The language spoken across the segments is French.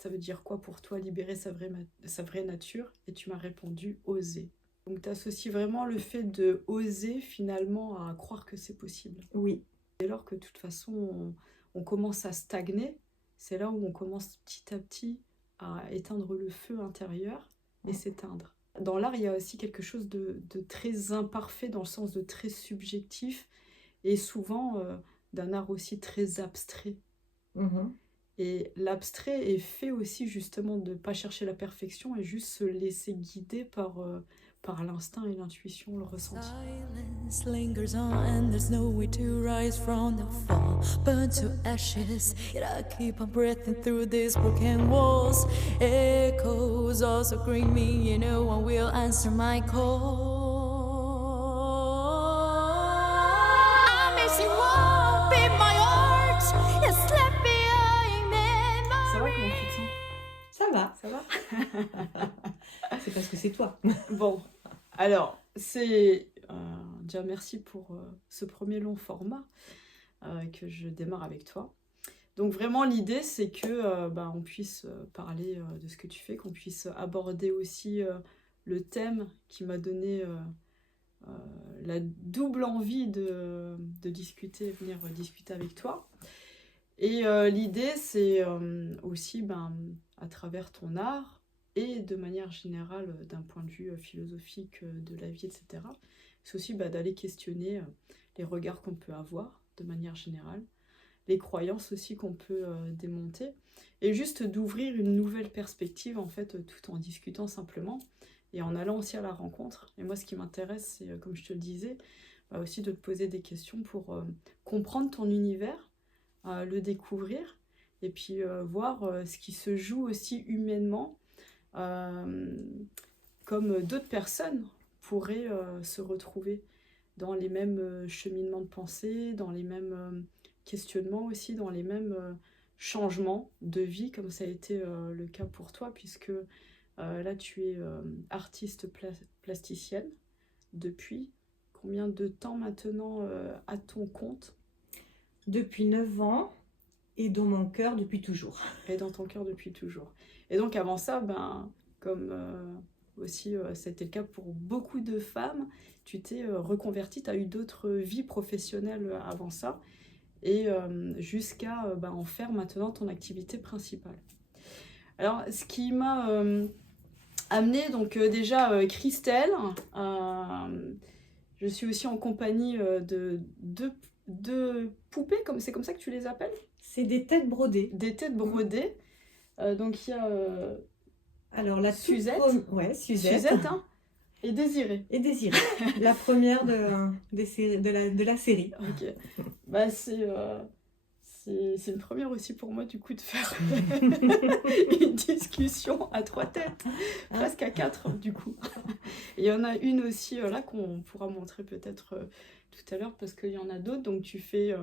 Ça veut dire quoi pour toi libérer sa vraie nature? Et tu m'as répondu oser. Donc tu associes vraiment le fait de oser finalement à croire que c'est possible. Oui, Dès lors que de toute façon on commence à stagner, c'est là où on commence petit à petit à éteindre le feu intérieur et mm, s'éteindre. Dans l'art, il y a aussi quelque chose de très imparfait, dans le sens de très subjectif, et souvent d'un art aussi très abstrait. mhm. Et l'abstrait est fait aussi justement de ne pas chercher la perfection et juste se laisser guider par l'instinct et l'intuition, le ressenti. Silence lingers on, and there's no way to rise from the fall. Burn to ashes, yet I keep on breathing through these broken walls. Echoes also scream me, no one will answer my call. I miss you up in my heart, you slept behind Ça va, comment tu te sens? Ça va, Ça va? c'est parce que c'est toi. Bon, alors, c'est déjà merci pour ce premier long format que je démarre avec toi. Donc vraiment l'idée c'est que on puisse parler de ce que tu fais, qu'on puisse aborder aussi le thème qui m'a donné la double envie de discuter, venir discuter avec toi. Et l'idée c'est aussi à travers ton art et de manière générale d'un point de vue philosophique de la vie, etc. C'est aussi d'aller questionner les regards qu'on peut avoir de manière générale, les croyances aussi qu'on peut démonter, et juste d'ouvrir une nouvelle perspective en fait, tout en discutant simplement et en allant aussi à la rencontre. Et moi ce qui m'intéresse c'est, comme je te le disais, aussi de te poser des questions pour comprendre ton univers, le découvrir, et puis voir ce qui se joue aussi humainement, euh, comme d'autres personnes pourraient se retrouver dans les mêmes cheminements de pensée, dans les mêmes questionnements aussi, dans les mêmes changements de vie, comme ça a été le cas pour toi, puisque là tu es artiste plasticienne depuis combien de temps maintenant à ton compte? Depuis 9 ans et dans mon cœur depuis toujours. Et dans ton cœur depuis toujours. Et donc avant ça, comme aussi c'était le cas pour beaucoup de femmes, tu t'es reconvertie, tu as eu d'autres vies professionnelles avant ça, et jusqu'à en faire maintenant ton activité principale. Alors ce qui m'a amené donc déjà Christelle, je suis aussi en compagnie de poupées, comme c'est comme ça que tu les appelles? C'est des têtes brodées. Des têtes brodées. Donc il y a Alors la Suzette. Ouais, Suzette. Suzette et Désirée. Et Désirée. La première de la série. Ok. C'est une première aussi pour moi du coup de faire une discussion à 3 têtes, presque à 4 du coup. Et il y en a une aussi là qu'on pourra montrer peut-être tout à l'heure, parce qu'il y en a d'autres. Donc tu fais,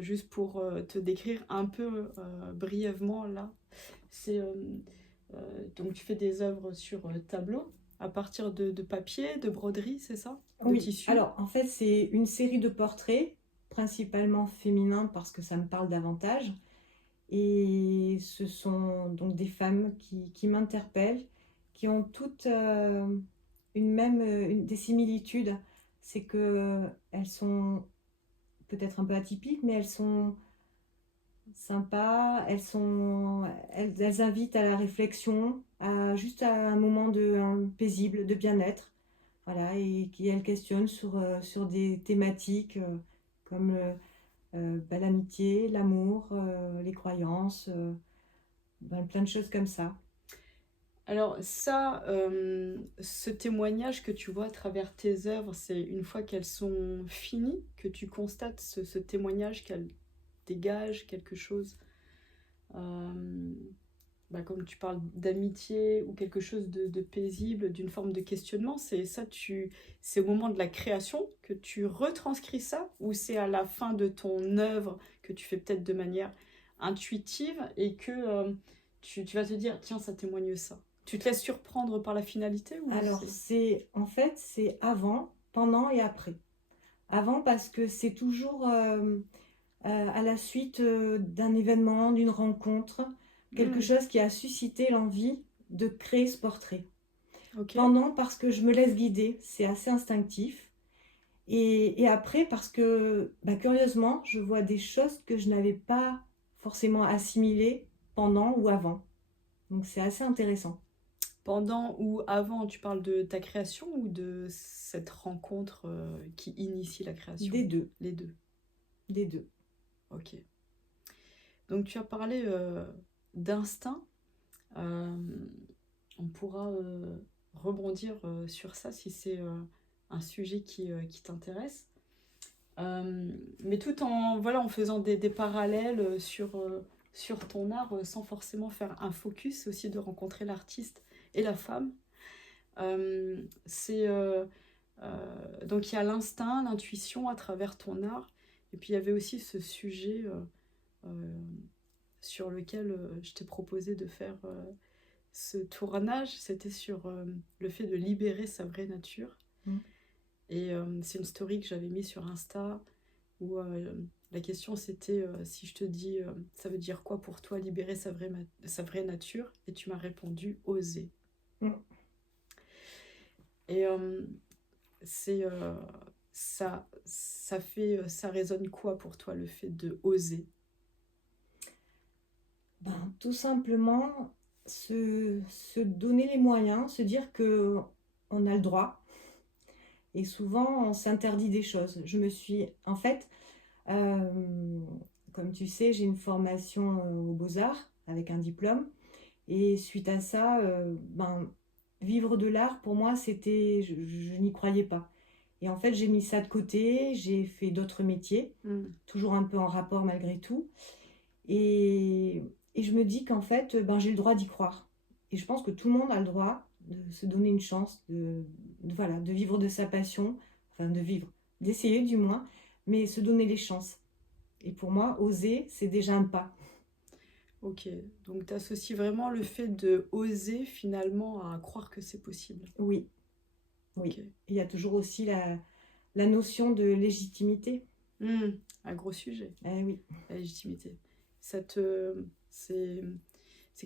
juste pour te décrire un peu brièvement là, c'est donc tu fais des œuvres sur tableau à partir de papier, de broderie, c'est ça? De Oui, tissu? alors en fait c'est une série de portraits, principalement féminins parce que ça me parle davantage. Et ce sont donc des femmes qui m'interpellent, qui ont toutes des similitudes. C'est que elles sont peut-être un peu atypiques, mais elles sont sympas, elles invitent à la réflexion, juste à un moment paisible, de bien-être. Voilà, et qui elles questionnent sur des thématiques comme l'amitié, l'amour, les croyances, plein de choses comme ça. Alors ça, ce témoignage que tu vois à travers tes œuvres, c'est une fois qu'elles sont finies que tu constates ce témoignage, qu'elles dégagent quelque chose, euh, comme tu parles d'amitié ou quelque chose de paisible, d'une forme de questionnement. C'est au moment de la création que tu retranscris ça, ou c'est à la fin de ton œuvre que tu fais peut-être de manière intuitive et que tu vas te dire tiens, ça témoigne ça. Tu te laisses surprendre par la finalité ou Alors, c'est avant, pendant et après. Avant, parce que c'est toujours à la suite d'un événement, d'une rencontre. quelque chose qui a suscité l'envie de créer ce portrait. Ok. Pendant, parce que je me laisse guider, c'est assez instinctif. Et après, parce que, curieusement, je vois des choses que je n'avais pas forcément assimilées pendant ou avant. Donc c'est assez intéressant. Pendant ou avant, tu parles de ta création ou de cette rencontre qui initie la création? Des deux, Les deux. des deux. Ok. Donc tu as parlé d'instinct. Euh, on pourra rebondir sur ça si c'est un sujet qui t'intéresse. Mais tout en, voilà, en faisant des parallèles sur ton art sans forcément faire un focus, aussi de rencontrer l'artiste et la femme. C'est donc il y a l'instinct, l'intuition à travers ton art, et puis il y avait aussi ce sujet euh, sur lequel je t'ai proposé de faire ce tournage, c'était sur le fait de libérer sa vraie nature. Mm. Et c'est une story que j'avais mise sur Insta où la question c'était si je te dis ça veut dire quoi pour toi libérer sa vraie nature, et tu m'as répondu oser. Mm. Et c'est ça fait ça résonne quoi pour toi le fait de oser? Tout simplement, se donner les moyens, se dire que on a le droit. Et souvent, on s'interdit des choses. Je me suis, en fait, euh, comme tu sais, j'ai une formation aux Beaux-Arts avec un diplôme. Et suite à ça, vivre de l'art, pour moi, c'était, je n'y croyais pas. Et en fait, j'ai mis ça de côté, j'ai fait d'autres métiers, toujours un peu en rapport malgré tout. Et, et je me dis qu'en fait, j'ai le droit d'y croire. Et je pense que tout le monde a le droit de se donner une chance, voilà, de vivre de sa passion, enfin de vivre, d'essayer du moins, mais se donner les chances. Et pour moi, oser, c'est déjà un pas. Ok, donc tu associes vraiment le fait de oser finalement à croire que c'est possible. Oui, oui. Ok. Il y a toujours aussi la notion de légitimité. Un gros sujet, Eh oui, la légitimité. Ça te, c'est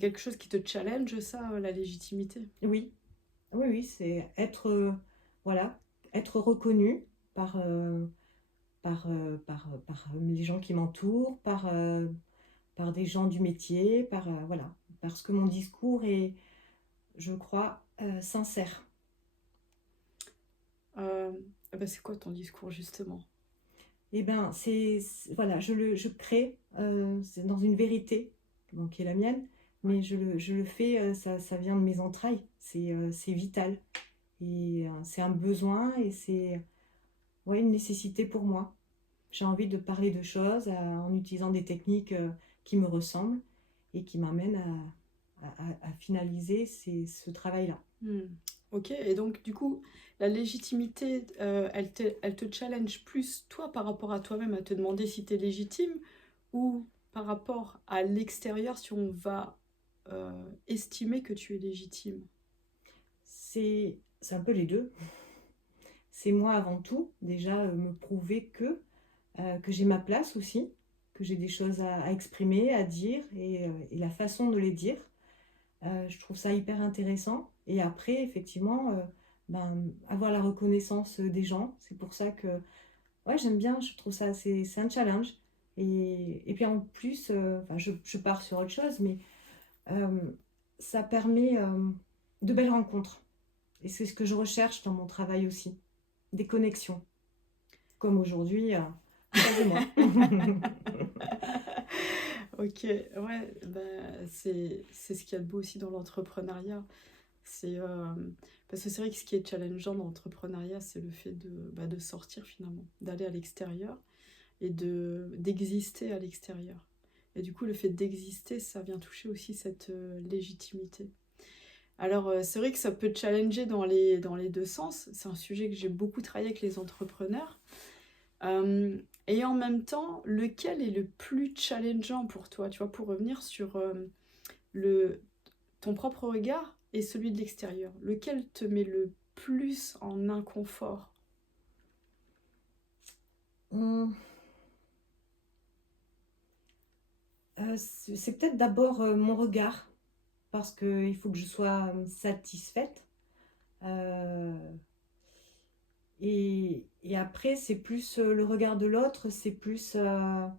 quelque chose qui te challenge, ça, la légitimité? oui, oui, oui, c'est être, voilà, être reconnu par, par les gens qui m'entourent, par des gens du métier, voilà, parce que mon discours est, je crois, sincère. Euh, c'est quoi ton discours justement? Eh bien, voilà, je crée, c'est dans une vérité, bon, qui est la mienne, mais je le fais, ça vient de mes entrailles, c'est vital. Et c'est un besoin et c'est, ouais, une nécessité pour moi. J'ai envie de parler de choses en utilisant des techniques qui me ressemblent et qui m'amènent à finaliser ce travail-là. Ok, et donc du coup, la légitimité, elle te challenge plus toi par rapport à toi-même, à te demander si tu es légitime, ou par rapport à l'extérieur si on va estimer que tu es légitime? C'est un peu les deux. C'est moi avant tout, déjà me prouver que j'ai ma place aussi, que j'ai des choses à exprimer, à dire et la façon de les dire. Je trouve ça hyper intéressant. Et après, effectivement, avoir la reconnaissance des gens, c'est pour ça que ouais, j'aime bien, je trouve ça, c'est un challenge. Et puis en plus, je pars sur autre chose, mais euh, ça permet de belles rencontres. Et c'est ce que je recherche dans mon travail aussi, des connexions. Comme aujourd'hui, toi et moi. Ok, ouais, c'est ce qu'il y a de beau aussi dans l'entrepreneuriat. C'est parce que c'est vrai que ce qui est challengeant dans l'entrepreneuriat, c'est le fait de sortir finalement, d'aller à l'extérieur et d'exister à l'extérieur. Et du coup, le fait d'exister, ça vient toucher aussi cette légitimité. Alors, c'est vrai que ça peut challenger dans les deux sens. C'est un sujet que j'ai beaucoup travaillé avec les entrepreneurs. Et en même temps, lequel est le plus challengeant pour toi, tu vois, pour revenir sur le, ton propre regard et celui de l'extérieur? Lequel te met le plus en inconfort? Hum, C'est peut-être d'abord mon regard, parce qu'il faut que je sois satisfaite. Euh, et après, c'est plus le regard de l'autre, c'est plus un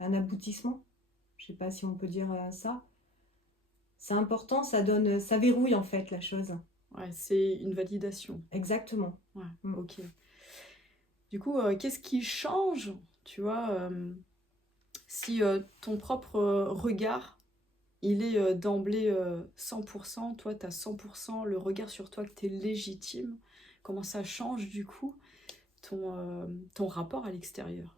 aboutissement. Je ne sais pas si on peut dire ça. C'est important, ça verrouille en fait la chose. Ouais, c'est une validation. Exactement. Ouais, Mm. ok. Du coup, qu'est-ce qui change, tu vois, si ton propre regard, il est d'emblée 100%, toi, tu as 100% le regard sur toi que tu es légitime, comment ça change du coup ton rapport à l'extérieur?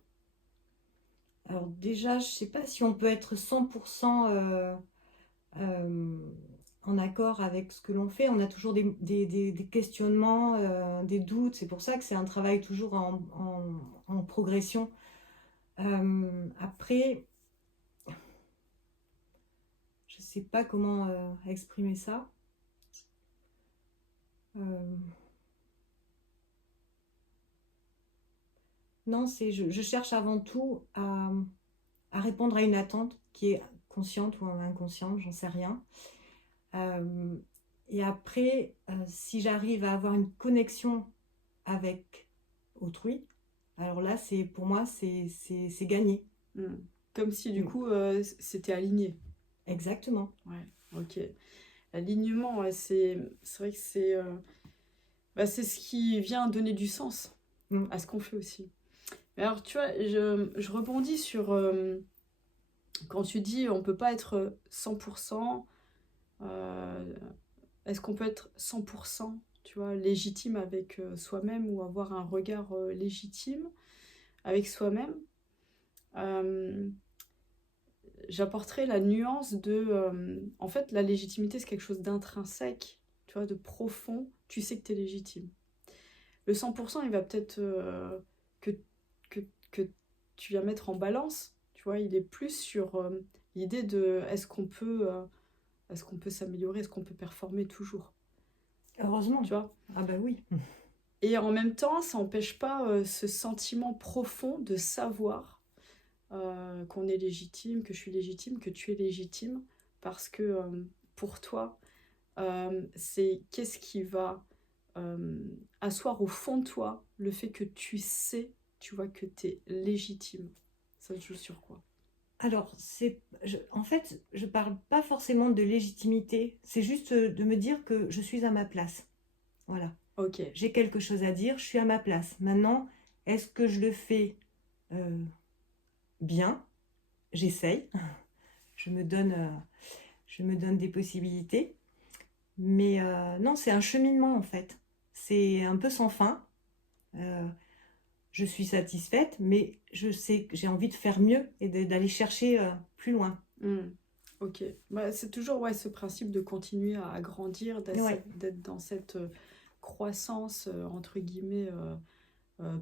Alors déjà, je ne sais pas si on peut être 100% euh, en accord avec ce que l'on fait. On a toujours des questionnements, des doutes. C'est pour ça que c'est un travail toujours en progression. Après, je ne sais pas comment exprimer ça. Euh, non, je cherche avant tout à répondre à une attente qui est consciente ou inconsciente, j'en sais rien. Euh, et après, si j'arrive à avoir une connexion avec autrui, alors là, pour moi, c'est gagné. Hmm. Comme si du Mm. coup c'était aligné. Exactement. Ouais, ok. L'alignement, ouais, c'est vrai que c'est ce qui vient donner du sens Mm. à ce qu'on fait aussi. Mais alors, tu vois, je rebondis sur quand tu dis on peut pas être 100%, euh, est-ce qu'on peut être 100%, tu vois, légitime avec soi-même ou avoir un regard légitime avec soi-même? Euh, J'apporterai la nuance en fait, la légitimité, c'est quelque chose d'intrinsèque, tu vois, de profond. Tu sais que tu es légitime. Le 100%, il va peut-être que, que, que tu vas mettre en balance, tu vois, il est plus sur l'idée de est-ce qu'on peut s'améliorer, est-ce qu'on peut performer toujours, Heureusement. tu vois. Ah bah oui. Et en même temps, ça n'empêche pas ce sentiment profond de savoir qu'on est légitime, que je suis légitime, que tu es légitime, parce que pour toi, c'est qu'est-ce qui va asseoir au fond de toi le fait que tu sais, tu vois, que tu es légitime. Ça se joue sur quoi? Alors, en fait, je parle pas forcément de légitimité. C'est juste de me dire que je suis à ma place. Voilà. Ok. J'ai quelque chose à dire, je suis à ma place. Maintenant, est-ce que je le fais euh, bien? J'essaye. Je me donne, je me donne des possibilités. Mais non, c'est un cheminement en fait. C'est un peu sans fin. Euh, je suis satisfaite, mais je sais que j'ai envie de faire mieux et d'aller chercher plus loin. Hmm. Ok. Bah, c'est toujours ouais, ce principe de continuer à grandir, Ouais. d'être dans cette croissance, entre guillemets,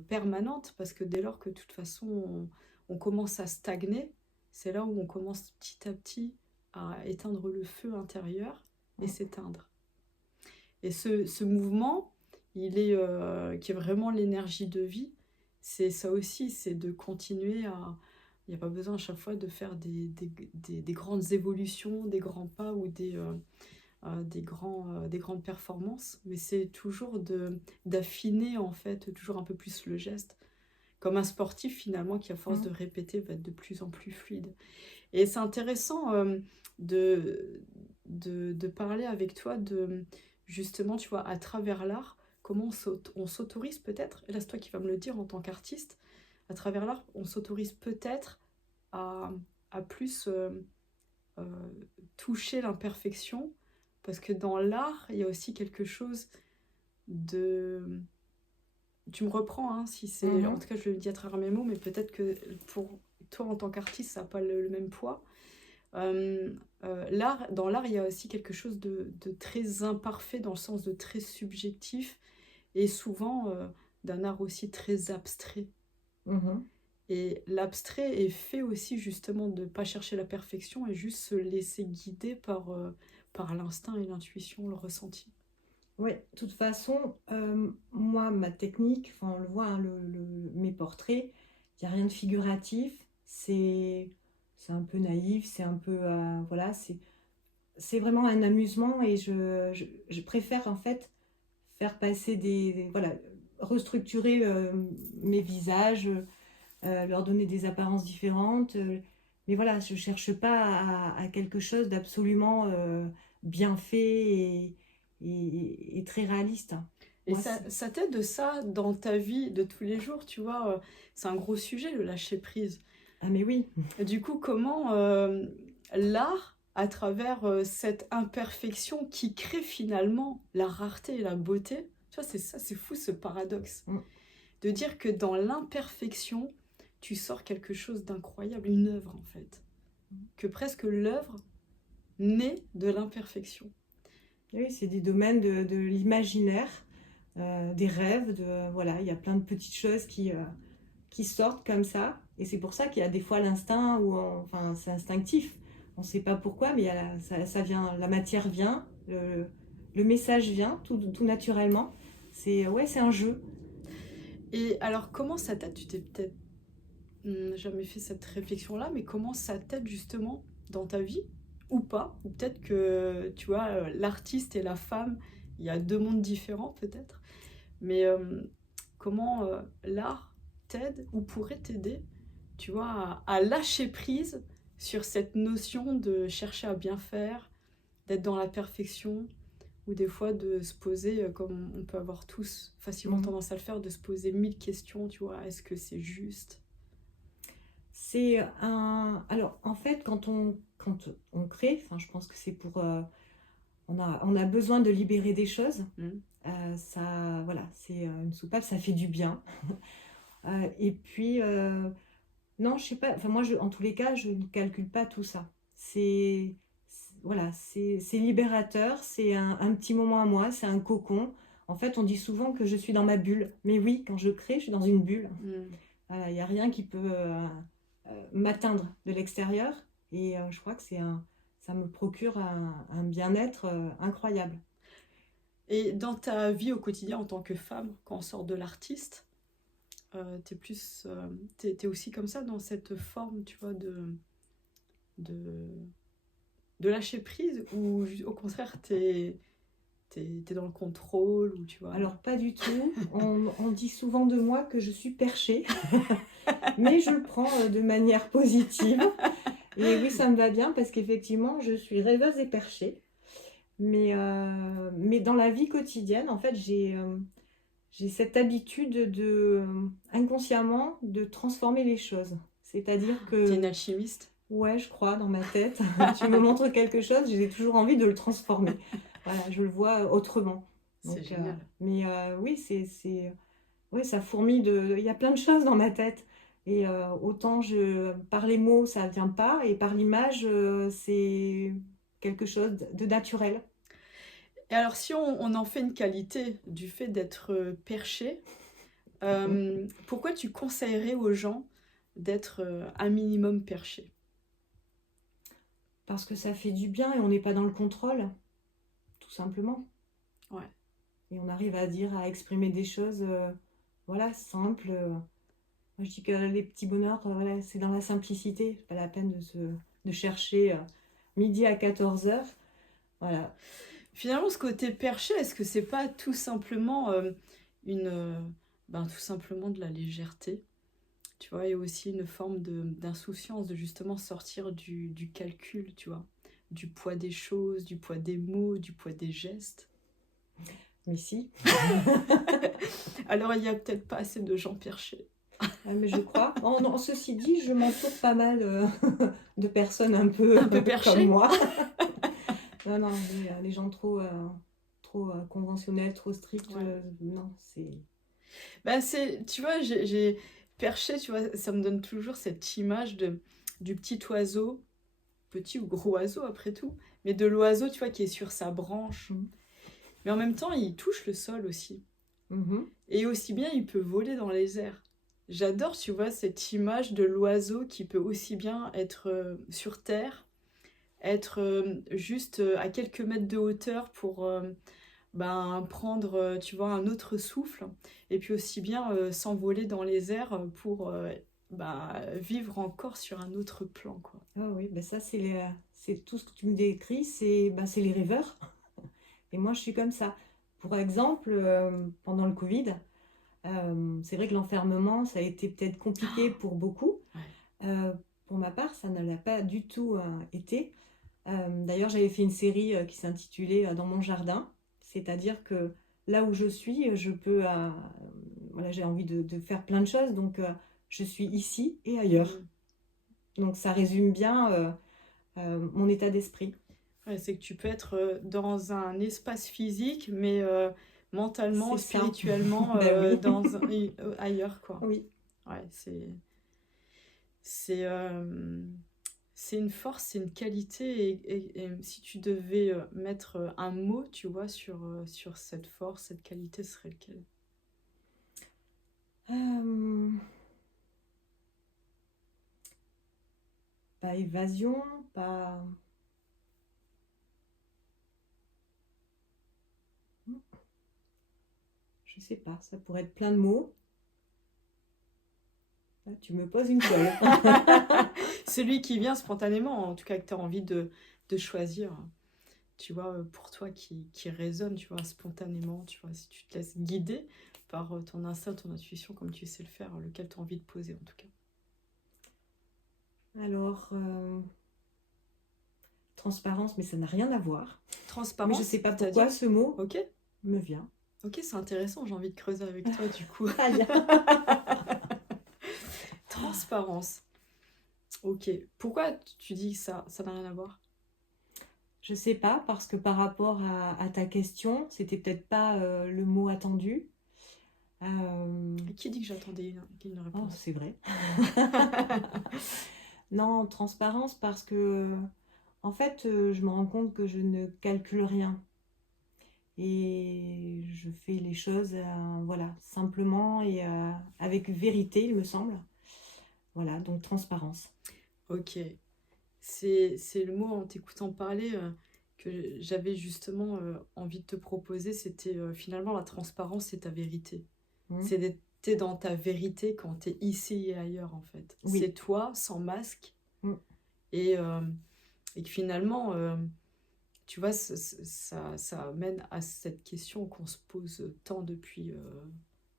permanente, parce que dès lors que de toute façon on commence à stagner, c'est là où on commence petit à petit à éteindre le feu intérieur et s'éteindre. Et ce mouvement, qui est vraiment l'énergie de vie, c'est ça aussi, c'est de continuer à... Il n'y a pas besoin à chaque fois de faire des grandes évolutions, des grands pas ou des grandes performances, mais c'est toujours d'affiner en fait toujours un peu plus le geste. Comme un sportif finalement qui à force de Mhm. répéter va être de plus en plus fluide. Et c'est intéressant de, de parler avec toi de justement, tu vois, à travers l'art, comment on s'autorise peut-être, et là c'est toi qui vas me le dire en tant qu'artiste, à travers l'art, on s'autorise peut-être à, à plus euh, toucher l'imperfection, parce que dans l'art, il y a aussi quelque chose de... Tu me reprends, hein, si c'est... En Mhm. tout cas, je le dis à travers mes mots, mais peut-être que pour toi, en tant qu'artiste, ça n'a pas le même poids. Dans l'art, il y a aussi quelque chose de très imparfait, dans le sens de très subjectif, et souvent d'un art aussi très abstrait. Mhm. Et l'abstrait est fait aussi justement de ne pas chercher la perfection et juste se laisser guider par l'instinct et l'intuition, le ressenti. Oui, de toute façon, moi, ma technique, enfin, on le voit, hein, mes portraits, il n'y a rien de figuratif. c'est un peu naïf, c'est un peu... voilà, c'est vraiment un amusement et je préfère en fait faire passer voilà, restructurer mes visages, leur donner des apparences différentes. Mais voilà, je cherche pas à quelque chose d'absolument bien fait et très réaliste. Et Moi, ça t'aide de ça dans ta vie de tous les jours, tu vois, c'est un gros sujet, le lâcher prise. Ah mais oui, Et du coup, comment l'art, à travers cette imperfection qui crée finalement la rareté et la beauté, tu vois, c'est ça, c'est fou ce paradoxe. Mm. De dire que dans l'imperfection, tu sors quelque chose d'incroyable, une œuvre en fait. Que presque l'œuvre naît de l'imperfection. oui, c'est des domaines de l'imaginaire, des rêves, voilà, il y a plein de petites choses qui sortent comme ça. Et c'est pour ça qu'il y a des fois l'instinct, enfin c'est instinctif. On ne sait pas pourquoi, mais ça vient, la matière vient, le message vient tout naturellement. C'est un jeu. Et alors, comment ça t'aide? Tu t'es peut-être jamais fait cette réflexion-là, mais comment ça t'aide justement dans ta vie? Ou pas? Ou peut-être que, tu vois, l'artiste et la femme, il y a deux mondes différents peut-être. Mais comment l'art t'aide ou pourrait t'aider, tu vois, à lâcher prise sur cette notion de chercher à bien faire, d'être dans la perfection, ou des fois de se poser, comme on peut avoir tous facilement Mhm. tendance à le faire, de se poser 1000 questions, tu vois, est-ce que c'est juste? Alors, en fait, quand on crée, enfin, je pense que c'est pour... on a besoin de libérer des choses. Mm. Ça, voilà, c'est une soupape, ça fait du bien. Et puis, non, je sais pas, enfin, moi, en tous les cas, je ne calcule pas tout ça. Voilà, c'est libérateur, c'est un petit moment à moi, c'est un cocon. En fait, on dit souvent que je suis dans ma bulle. Mais oui, quand je crée, je suis dans une bulle. Mm. Voilà, il n'y a rien qui peut m'atteindre de l'extérieur. Et je crois que ça me procure un bien-être incroyable. Et dans ta vie au quotidien en tant que femme, quand on sort de l'artiste, t'es aussi comme ça dans cette forme, tu vois, de, de lâcher prise ou au contraire t'es dans le contrôle ou tu vois. Alors, pas du tout. On dit souvent de moi que je suis perchée, mais je le prends de manière positive. Et oui, ça me va bien parce qu'effectivement, je suis rêveuse et perchée. Mais dans la vie quotidienne, en fait, j'ai cette habitude inconsciemment de transformer les choses. C'est-à-dire T'es une que, alchimiste. ouais, je crois, dans ma tête, tu me montres quelque chose, j'ai toujours envie de le transformer. Voilà, je le vois autrement. C'est Donc, génial. mais oui, ouais, ça fourmille il y a plein de choses dans ma tête. Et autant par les mots, ça vient pas, et par l'image, c'est quelque chose de naturel. Et alors si on en fait une qualité du fait d'être perché, pourquoi tu conseillerais aux gens d'être un minimum perché? Parce que ça fait du bien et on n'est pas dans le contrôle, tout simplement. Ouais. Et on arrive à exprimer des choses, voilà, simples. Moi, je dis que les petits bonheurs, voilà, c'est dans la simplicité. Pas la peine de chercher midi à 14h. Voilà. Finalement, ce côté perché, est-ce que c'est pas tout simplement tout simplement de la légèreté? Tu vois, et aussi une forme d'insouciance, de justement sortir du calcul, tu vois, du poids des choses, du poids des mots, du poids des gestes. Mais si, Alors, il n'y a peut-être pas assez de gens perchés. mais je crois. Non, ceci dit, je m'entoure pas mal de personnes un peu, Un peu perchées. comme moi. Non, les gens trop conventionnels, trop stricts, Ouais. non, c'est... Ben tu vois, j'ai perché, tu vois, ça me donne toujours cette image du petit oiseau, petit ou gros oiseau après tout, mais de l'oiseau, tu vois, qui est sur sa branche. Mhm. Mais en même temps, il touche le sol aussi. Mhm. Et aussi bien, il peut voler dans les airs. J'adore, tu vois, cette image de l'oiseau qui peut aussi bien être sur terre, être juste à quelques mètres de hauteur pour prendre, tu vois, un autre souffle, et puis aussi bien s'envoler dans les airs pour vivre encore sur un autre plan, quoi. Ah oui, ben ça, c'est tout ce que tu me décris, c'est les rêveurs. Et moi, je suis comme ça. Pour exemple, pendant le Covid, c'est vrai que l'enfermement, ça a été peut-être compliqué pour beaucoup. Ouais. Pour ma part, ça ne l'a pas du tout été. D'ailleurs, j'avais fait une série qui s'intitulait Dans mon jardin. C'est-à-dire que là où je suis, je peux, voilà, j'ai envie de faire plein de choses. Donc, je suis ici et ailleurs. Donc, ça résume bien mon état d'esprit. Ouais, c'est que tu peux être dans un espace physique, mais mentalement, C'est ça. spirituellement, Ben oui. ailleurs, quoi. Oui. Ouais, c'est c'est une force, c'est une qualité. Et si tu devais mettre un mot, tu vois, sur cette force, cette qualité, ce serait lequel? Pas évasion, pas... Je sais pas, ça pourrait être plein de mots. Là, tu me poses une colle. Celui qui vient spontanément, en tout cas que tu as envie de choisir, tu vois, pour toi qui résonne, tu vois, spontanément, tu vois, si tu te laisses guider par ton instinct, ton intuition, comme tu sais le faire, lequel tu as envie de poser en tout cas. Alors, transparence, mais ça n'a rien à voir. Transparence, Mais je sais pas c'est-à-dire pourquoi ce mot Ok, me vient. ok, c'est intéressant, j'ai envie de creuser avec toi du coup. Très bien. Transparence. Ok, pourquoi tu dis que ça n'a rien à voir? Je sais pas, parce que par rapport à ta question, c'était peut-être pas le mot attendu. Qui dit que j'attendais une Oh, réponse? c'est vrai. Non, transparence parce que, en fait, je me rends compte que je ne calcule rien. Et je fais les choses, voilà, simplement et avec vérité, il me semble. Voilà, donc transparence. Ok, c'est le mot en t'écoutant parler que j'avais justement envie de te proposer, c'était finalement la transparence, c'est ta vérité. Mm. C'est d'être t'es dans ta vérité quand t'es ici et ailleurs en fait. Oui. C'est toi, sans masque. Mm. Et que finalement, tu vois, ça amène à cette question qu'on se pose tant depuis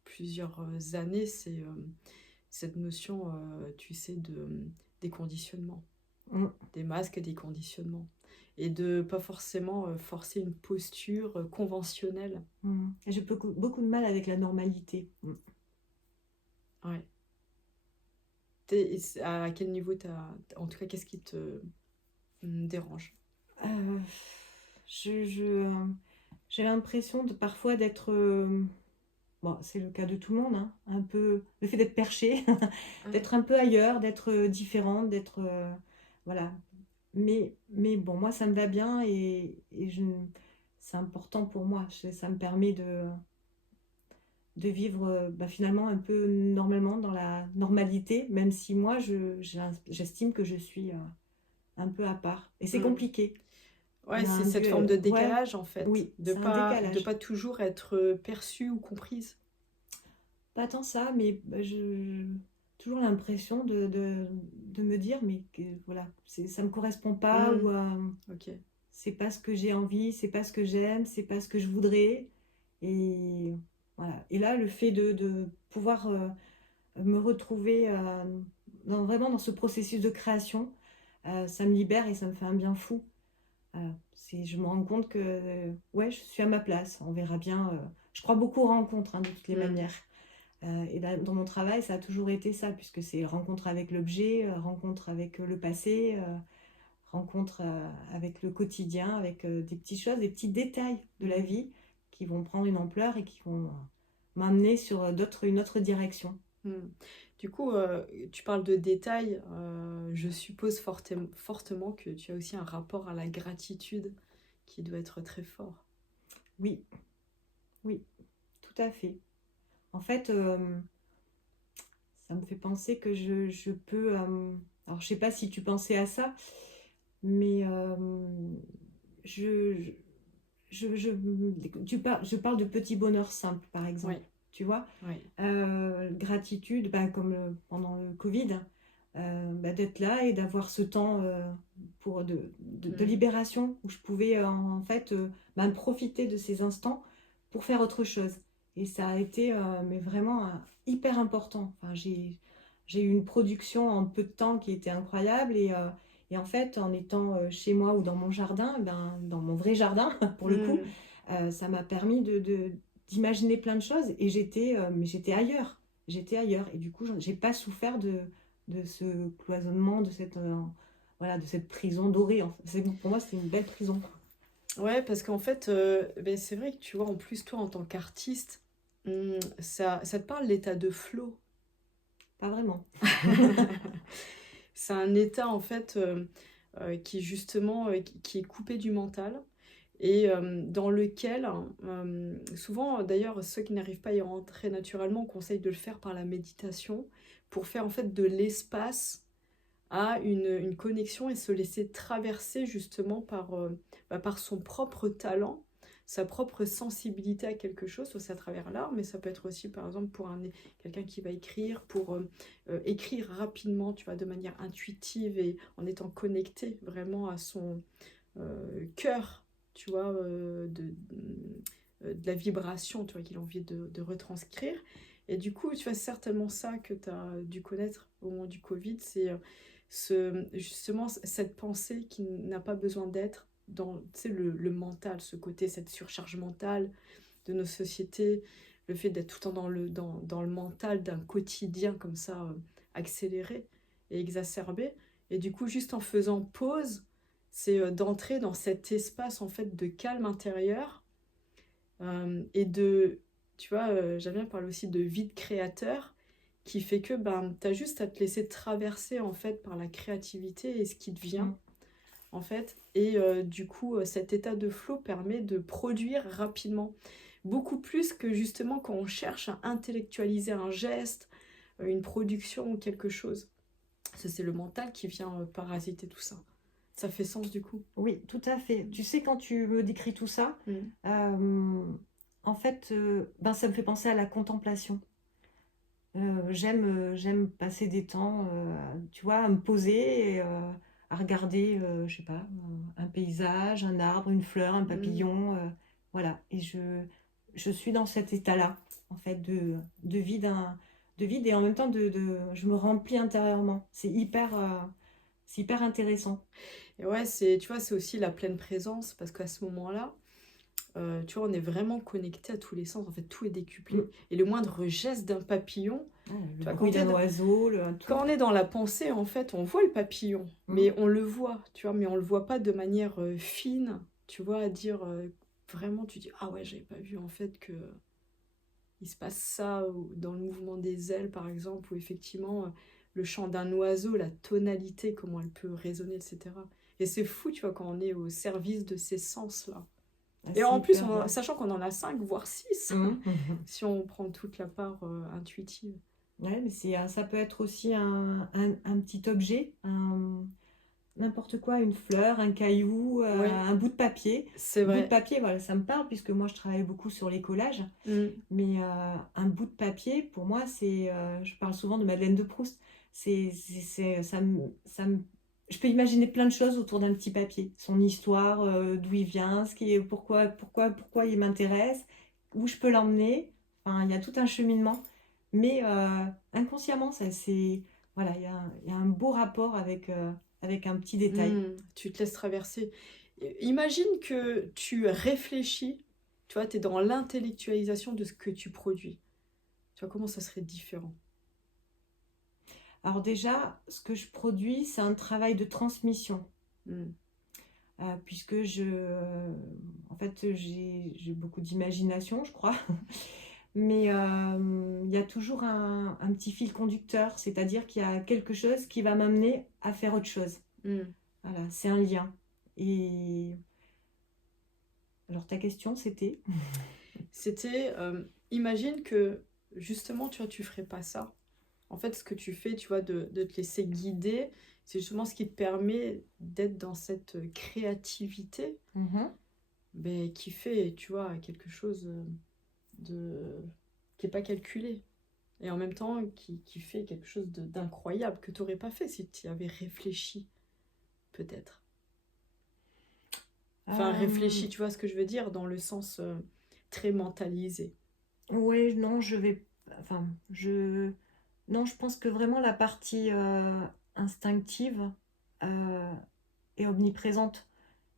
plusieurs années, c'est cette notion, tu sais, des conditionnements, Mm. des masques et des conditionnements. Et de pas forcément forcer une posture conventionnelle. Mm. Et j'ai beaucoup de mal avec la normalité. Mm. Ouais. À quel niveau en tout cas, qu'est-ce qui te dérange? J'ai l'impression parfois d'être, bon, c'est le cas de tout le monde, hein, un peu, le fait d'être perché, d'être un peu ailleurs, d'être différente, d'être, voilà. Mais bon, moi, ça me va bien et c'est important pour moi. Ça me permet de vivre finalement un peu normalement, dans la normalité, même si moi, j'estime que je suis un peu à part. Et c'est Mm. compliqué. Ouais, Il y a c'est un cette duel. forme de Ouais, décalage en fait, oui, de c'est un pas décalage. toujours être perçue ou comprise. Pas tant ça, mais toujours l'impression de me dire, mais que, voilà, ça me correspond pas, Mm. ou Ok. c'est pas ce que j'ai envie, c'est pas ce que j'aime, c'est pas ce que je voudrais. Et voilà. Et là, le fait de pouvoir me retrouver vraiment dans ce processus de création, ça me libère et ça me fait un bien fou. Je me rends compte que ouais, je suis à ma place. On verra bien. Je crois beaucoup aux rencontres, hein, de toutes les Mm. manières. Et dans mon travail, ça a toujours été ça, puisque c'est rencontre avec l'objet, rencontre avec le passé, rencontre avec le quotidien, avec des petites choses, des petits détails de la vie qui vont prendre une ampleur et qui vont m'amener sur une autre direction. Mm. Du coup, tu parles de détails. Je suppose fortement que tu as aussi un rapport à la gratitude qui doit être très fort. Oui, oui, tout à fait. En fait, ça me fait penser que je peux... alors, je sais pas si tu pensais à ça, mais je parle de petits bonheurs simples, par exemple. Ouais. tu vois. Oui. Gratitude, pendant le Covid, d'être là et d'avoir ce temps de libération où je pouvais en fait profiter de ces instants pour faire autre chose. Et ça a été mais vraiment hyper important. Enfin, j'ai eu une production en peu de temps qui était incroyable et en fait, en étant chez moi ou dans mon jardin, dans mon vrai jardin, pour le coup, ça m'a permis d'imaginer plein de choses et mais j'étais ailleurs. J'étais ailleurs. Et du coup, j'ai pas souffert de ce cloisonnement, de cette prison dorée. Pour moi, c'était une belle prison. Ouais, parce qu'en fait, c'est vrai que tu vois, en plus, toi, en tant qu'artiste, ça te parle l'état de flow. Pas vraiment. C'est un état, en fait, qui justement, qui est coupé du mental et dans lequel, souvent, d'ailleurs, ceux qui n'arrivent pas à y rentrer naturellement, on conseille de le faire par la méditation pour faire, en fait, de l'espace à une connexion et se laisser traverser justement par son propre talent, sa propre sensibilité à quelque chose, soit c'est à travers l'art, mais ça peut être aussi par exemple pour quelqu'un qui va écrire, pour écrire rapidement, tu vois, de manière intuitive et en étant connecté vraiment à son cœur, tu vois, de la vibration, tu vois, qu'il a envie de retranscrire. Et du coup, tu vois, c'est certainement ça que tu as dû connaître au moment du Covid, c'est justement cette pensée qui n'a pas besoin d'être dans, tu sais, le mental, ce côté, cette surcharge mentale de nos sociétés, le fait d'être tout le temps dans le mental d'un quotidien comme ça, accéléré et exacerbé. Et du coup, juste en faisant pause, c'est d'entrer dans cet espace en fait de calme intérieur et tu vois, j'aime bien parler aussi de vide créateur qui fait que tu as juste à te laisser traverser en fait par la créativité et ce qui te vient en fait. Et du coup, cet état de flow permet de produire rapidement. Beaucoup plus que justement quand on cherche à intellectualiser un geste, une production ou quelque chose. Ça, c'est le mental qui vient parasiter tout ça. Ça fait sens du coup. Oui, tout à fait. Tu sais, quand tu me décris tout ça, en fait, ça me fait penser à la contemplation. J'aime passer des temps, tu vois, à me poser et à regarder, je sais pas, un paysage, un arbre, une fleur, un papillon, voilà. Et je suis dans cet état-là, en fait, de vide, de vide et en même temps je me remplis intérieurement. C'est hyper intéressant. Et ouais, tu vois, c'est aussi la pleine présence parce qu'à ce moment-là, tu vois, on est vraiment connecté à tous les sens. En fait, tout est décuplé. Et le moindre geste d'un papillon, Le tu vois, bruit d'un oiseau, tout. quand on est dans la pensée, en fait, on voit le papillon, mais on le voit, tu vois, mais on le voit pas de manière fine, tu vois, à dire vraiment, tu dis, ah ouais, j'avais pas vu en fait que il se passe ça ou dans le mouvement des ailes, par exemple, où effectivement, le chant d'un oiseau, la tonalité, comment elle peut résonner, etc. Et c'est fou, tu vois, quand on est au service de ces sens-là. Et en plus, sachant qu'on en a 5, voire 6, si on prend toute la part intuitive. Ouais, mais ça peut être aussi un petit objet, n'importe quoi, une fleur, un caillou, un bout de papier. C'est Un bout de vrai. papier, voilà, ça me parle puisque moi je travaille beaucoup sur les collages. Mais un bout de papier, pour moi, je parle souvent de Madeleine de Proust. Je peux imaginer plein de choses autour d'un petit papier. Son histoire, d'où il vient, pourquoi il m'intéresse, où je peux l'emmener. Enfin, il y a tout un cheminement. Mais inconsciemment, voilà, il y a un beau rapport avec un petit détail. Tu te laisses traverser. Imagine que tu réfléchis, tu vois, tu es dans l'intellectualisation de ce que tu produis. Tu vois, comment ça serait différent? Alors déjà, ce que je produis, c'est un travail de transmission. Puisque en fait, j'ai beaucoup d'imagination, je crois. Mais il y a toujours un petit fil conducteur, c'est-à-dire qu'il y a quelque chose qui va m'amener à faire autre chose. Voilà, c'est un lien. Et alors ta question, c'était? C'était, imagine que justement, tu vois, tu ferais pas ça. En fait, ce que tu fais, tu vois, de te laisser guider, c'est justement ce qui te permet d'être dans cette créativité, qui fait, tu vois, quelque chose de qui est pas calculé. Et en même temps, qui fait quelque chose d'incroyable que tu n'aurais pas fait si tu y avais réfléchi, peut-être. Enfin, réfléchi, tu vois ce que je veux dire, dans le sens très mentalisé. Ouais, non, enfin, non, je pense que vraiment la partie instinctive euh, est omniprésente.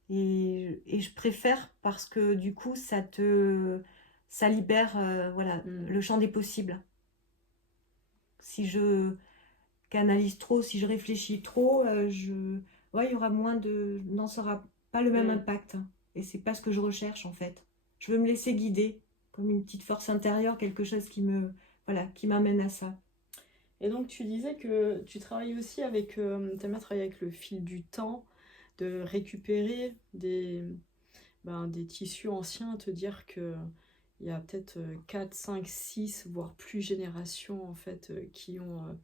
Et je préfère parce que du coup, ça libère voilà, le champ des possibles. Si je canalise trop, si je réfléchis trop, ouais, il y aura non, ça aura pas le même impact. Et c'est pas ce que je recherche en fait. Je veux me laisser guider comme une petite force intérieure, quelque chose voilà, qui m'amène à ça. Et donc, tu disais que tu travailles aussi avec, t'aimes bien travailler avec le fil du temps, de récupérer des tissus anciens, te dire que il y a peut-être 4, 5, 6, voire plus générations en fait qui ont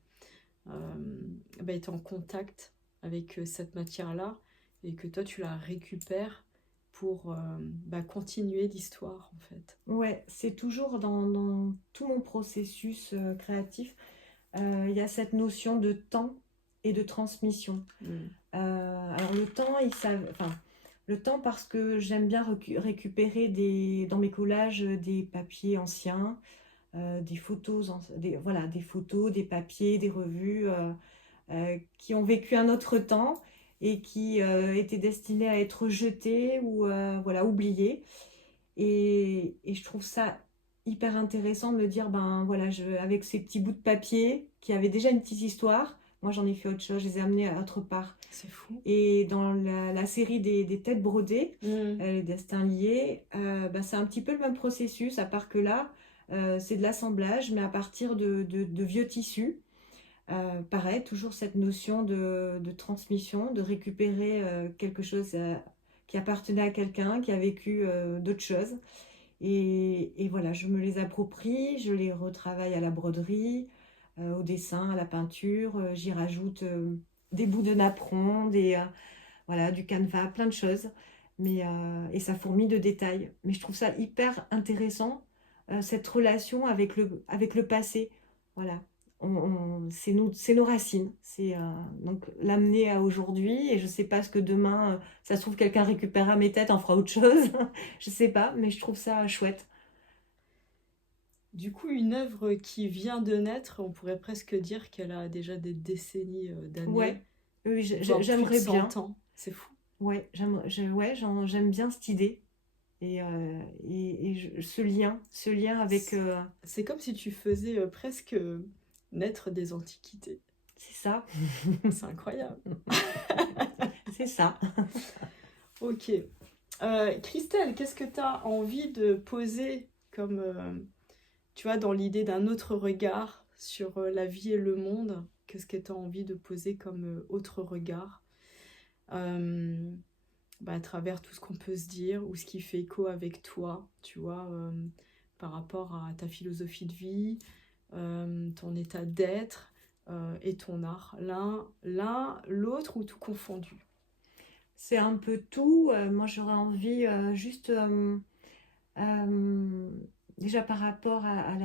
été en contact avec cette matière-là et que toi tu la récupères pour continuer l'histoire en fait. Ouais, c'est toujours dans tout mon processus créatif, il y a cette notion de temps et de transmission. Alors le temps parce que j'aime bien récupérer dans mes collages des papiers anciens, des photos, voilà, des photos, des papiers, des revues qui ont vécu un autre temps et qui étaient destinés à être jetés ou voilà, oubliés. Et je trouve ça hyper intéressant de me dire, ben voilà, avec ces petits bouts de papier qui avaient déjà une petite histoire, moi j'en ai fait autre chose, je les ai amenés à autre part. C'est fou. Et dans la série des têtes brodées, les destins liés, c'est un petit peu le même processus, à part que là, c'est de l'assemblage, mais à partir de vieux tissus. Pareil, toujours cette notion de transmission, de récupérer quelque chose qui appartenait à quelqu'un, qui a vécu d'autres choses. Et voilà, je me les approprie, je les retravaille à la broderie, au dessin, à la peinture. J'y rajoute des bouts de napperon, voilà, du canevas, plein de choses. Et ça fourmille de détails. Mais je trouve ça hyper intéressant, cette relation avec le passé. Voilà. C'est nos racines. C'est donc l'amener à aujourd'hui. Et je sais pas ce que demain, ça se trouve, quelqu'un récupérera mes têtes, en fera autre chose. Je sais pas, mais je trouve ça chouette. Du coup, une œuvre qui vient de naître, on pourrait presque dire qu'elle a déjà des décennies d'années, Ouais, oui, voire plus de j'aimerais 100 bien. ans. C'est fou. Ouais, j'aime bien cette idée. Ce lien avec. C'est comme si tu faisais presque naître des antiquités. C'est ça. C'est incroyable. C'est ça. Ok. Christelle, qu'est-ce que tu as envie de poser comme, tu vois, dans l'idée d'un autre regard sur la vie et le monde? Qu'est-ce que tu as envie de poser comme autre regard à travers tout ce qu'on peut se dire ou ce qui fait écho avec toi, tu vois, par rapport à ta philosophie de vie, ton état d'être et ton art, l'un, l'autre ou tout confondu? C'est un peu tout. Moi, j'aurais envie juste. Déjà par rapport à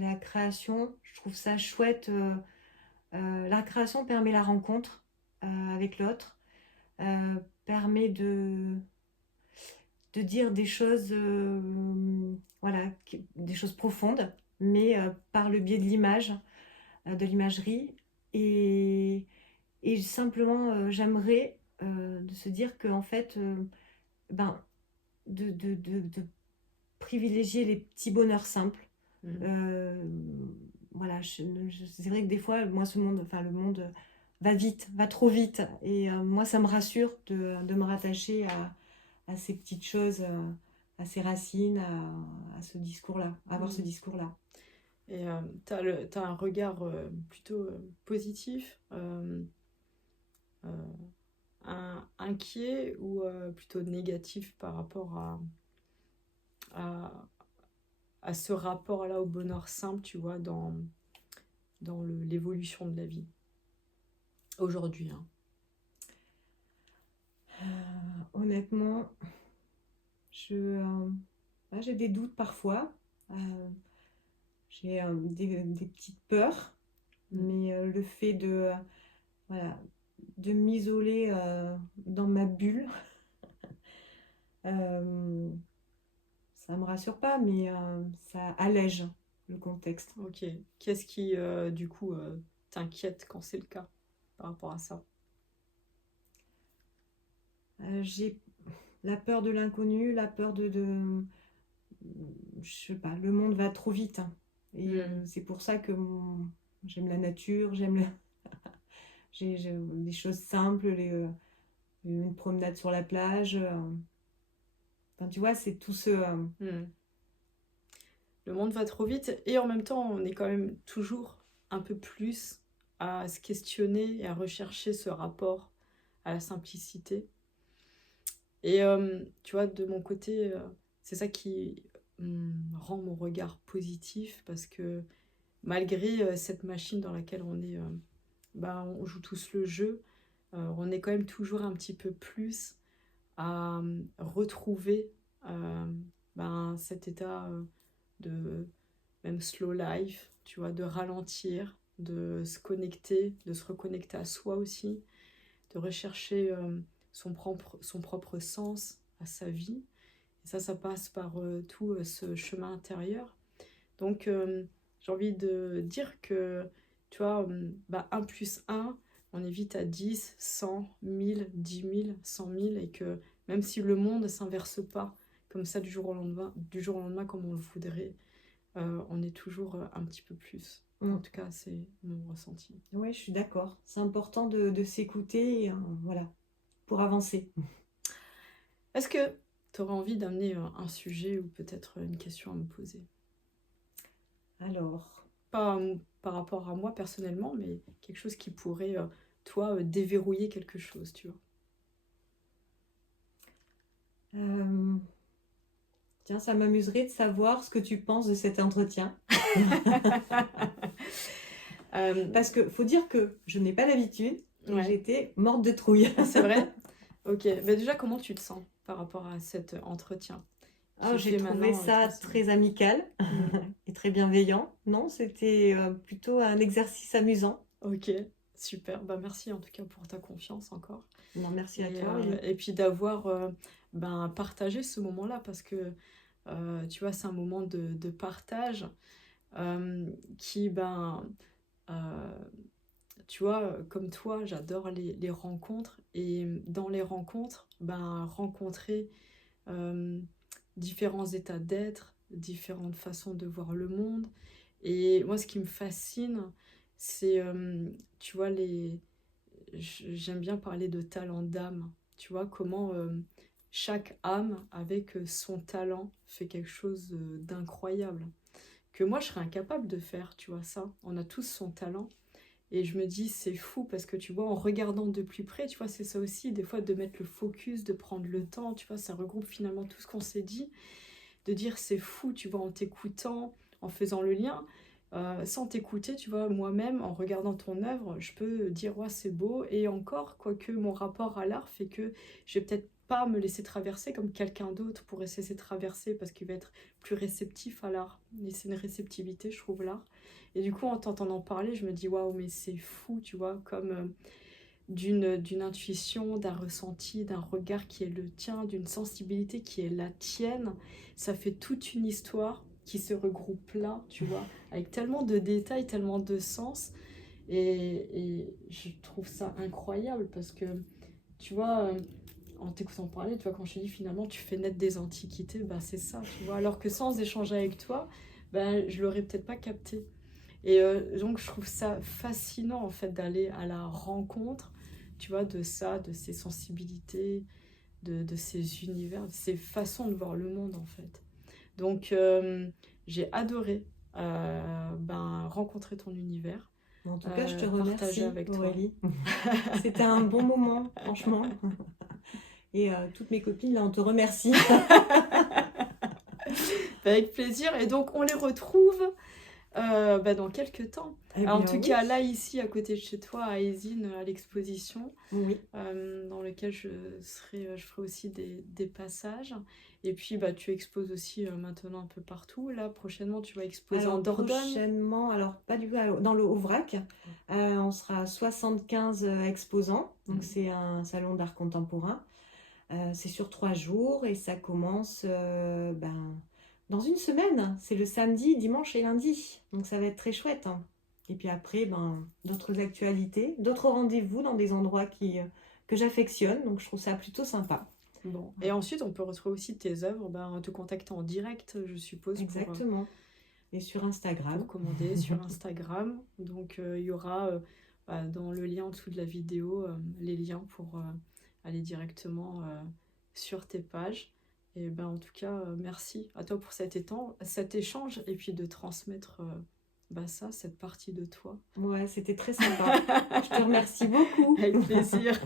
la création, je trouve ça chouette. La création permet la rencontre avec l'autre, permet de dire des choses, voilà, des choses profondes, mais par le biais de l'image, de l'imagerie. Et, et simplement, j'aimerais de se dire que en fait, ben, de privilégier les petits bonheurs simples. Euh, voilà, c'est vrai que des fois, moi, le monde va vite, va trop vite. Et moi, ça me rassure de me rattacher à ces petites choses, à ces racines, à ce discours-là, à avoir ce discours-là. Et t'as un regard plutôt positif, inquiet ou plutôt négatif par rapport à, à ce rapport-là au bonheur simple, tu vois, dans l'évolution de la vie aujourd'hui, hein. Honnêtement, j'ai des doutes parfois. J'ai des petites peurs, mais le fait voilà, de m'isoler dans ma bulle, euh, ça me rassure pas, mais ça allège le contexte. Ok. Qu'est-ce qui, du coup, t'inquiète quand c'est le cas par rapport à ça? J'ai la peur de l'inconnu, la peur je sais pas, le monde va trop vite, hein. Et c'est pour ça que j'aime la nature, j'ai des choses simples, une promenade sur la plage. Enfin, tu vois, c'est tout ce... Le monde va trop vite et en même temps, on est quand même toujours un peu plus à se questionner et à rechercher ce rapport à la simplicité. Et tu vois, de mon côté, c'est ça qui rend mon regard positif parce que malgré cette machine dans laquelle on est, on joue tous le jeu, on est quand même toujours un petit peu plus à retrouver cet état de même slow life, tu vois, de ralentir, de se connecter, de se reconnecter à soi aussi, de rechercher son propre sens à sa vie. Et ça passe par tout ce chemin intérieur. Donc, j'ai envie de dire que, tu vois, 1 plus 1, on est vite à 10, 100, 1000, 10 000, 100 000, et que même si le monde ne s'inverse pas comme ça du jour au lendemain comme on le voudrait, on est toujours un petit peu plus. En tout cas, c'est mon ressenti. Oui, je suis d'accord. C'est important de s'écouter, voilà, pour avancer. Est-ce que tu aurais envie d'amener un sujet ou peut-être une question à me poser? Alors, Pas par rapport à moi personnellement, mais quelque chose qui pourrait, toi, déverrouiller quelque chose, tu vois. tiens, ça m'amuserait de savoir ce que tu penses de cet entretien. Parce que faut dire que je n'ai pas l'habitude et Ouais. j'étais morte de trouille. C'est vrai? Ok. Déjà, comment tu te sens par rapport à cet entretien? J'ai trouvé ça très amical et très bienveillant. Non, c'était plutôt un exercice amusant. Ok, super. Merci en tout cas pour ta confiance encore. Non, merci à toi. Et puis d'avoir partagé ce moment-là parce que tu vois, c'est un moment de partage qui, tu vois, comme toi, j'adore les rencontres et dans les rencontres, rencontrer différents états d'être, différentes façons de voir le monde. Et moi, ce qui me fascine, c'est, tu vois, j'aime bien parler de talent d'âme. Tu vois, comment chaque âme, avec son talent, fait quelque chose d'incroyable. Que moi, je serais incapable de faire, tu vois, ça. On a tous son talent. Et je me dis, c'est fou parce que tu vois, en regardant de plus près, tu vois, c'est ça aussi, des fois, de mettre le focus, de prendre le temps, tu vois, ça regroupe finalement tout ce qu'on s'est dit, de dire c'est fou, tu vois, en t'écoutant, en faisant le lien, sans t'écouter, tu vois, moi-même, en regardant ton œuvre, je peux dire, ouais, c'est beau, et encore, quoique mon rapport à l'art fait que je vais peut-être pas me laisser traverser comme quelqu'un d'autre pourrait se laisser traverser parce qu'il va être plus réceptif à l'art. Et c'est une réceptivité, je trouve, l'art. Et du coup, en t'entendant parler, je me dis, waouh, mais c'est fou, tu vois, comme d'une intuition, d'un ressenti, d'un regard qui est le tien, d'une sensibilité qui est la tienne. Ça fait toute une histoire qui se regroupe là, tu vois, avec tellement de détails, tellement de sens. Et je trouve ça incroyable parce que, tu vois, en t'écoutant parler, tu vois, quand je te dis finalement, tu fais naître des antiquités, c'est ça, tu vois. Alors que sans échanger avec toi, je l'aurais peut-être pas capté. Et donc, je trouve ça fascinant, en fait, d'aller à la rencontre, tu vois, de ça, de ces sensibilités, de ces univers, de ces façons de voir le monde, en fait. Donc, j'ai adoré rencontrer ton univers. En tout cas, je te partager remercie, avec toi. Aurélie. C'était un bon moment, franchement. Et toutes mes copines, là, on te remercie. Avec plaisir. Et donc, on les retrouve Dans quelques temps. Eh En bien, tout oui. cas, là, ici, à côté de chez toi, à Eysines, à l'exposition, Oui. dans lequel je ferai aussi des passages. Et puis, tu exposes aussi maintenant un peu partout. Là, prochainement, tu vas exposer en Alors Dordogne. prochainement, alors pas du tout dans le Aubrac, on sera 75 exposants, donc Mhm. c'est un salon d'art contemporain. C'est sur 3 jours et ça commence dans une semaine. C'est le samedi, dimanche et lundi, donc ça va être très chouette, hein. Et puis après, d'autres actualités, d'autres rendez-vous dans des endroits que j'affectionne, donc je trouve ça plutôt sympa. Bon. Et ensuite, on peut retrouver aussi tes œuvres, te contacter en direct, je suppose, Exactement. Et sur Instagram. pour commander sur Instagram. Donc, il y aura dans le lien en dessous de la vidéo les liens pour aller directement sur tes pages. Et en tout cas, merci à toi pour cet échange et puis de transmettre cette partie de toi. Ouais, c'était très sympa. Je te remercie beaucoup. Avec plaisir.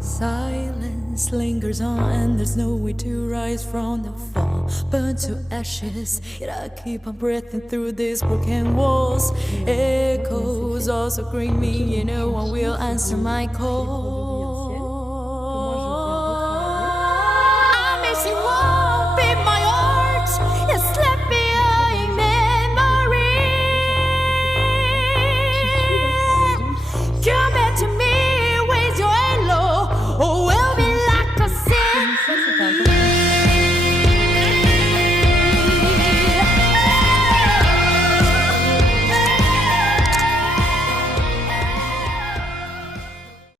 Silence lingers on, and there's no way to rise from the fall. Burn to ashes, yet I keep on breathing through these broken walls. Echoes also screaming, no one will answer my call.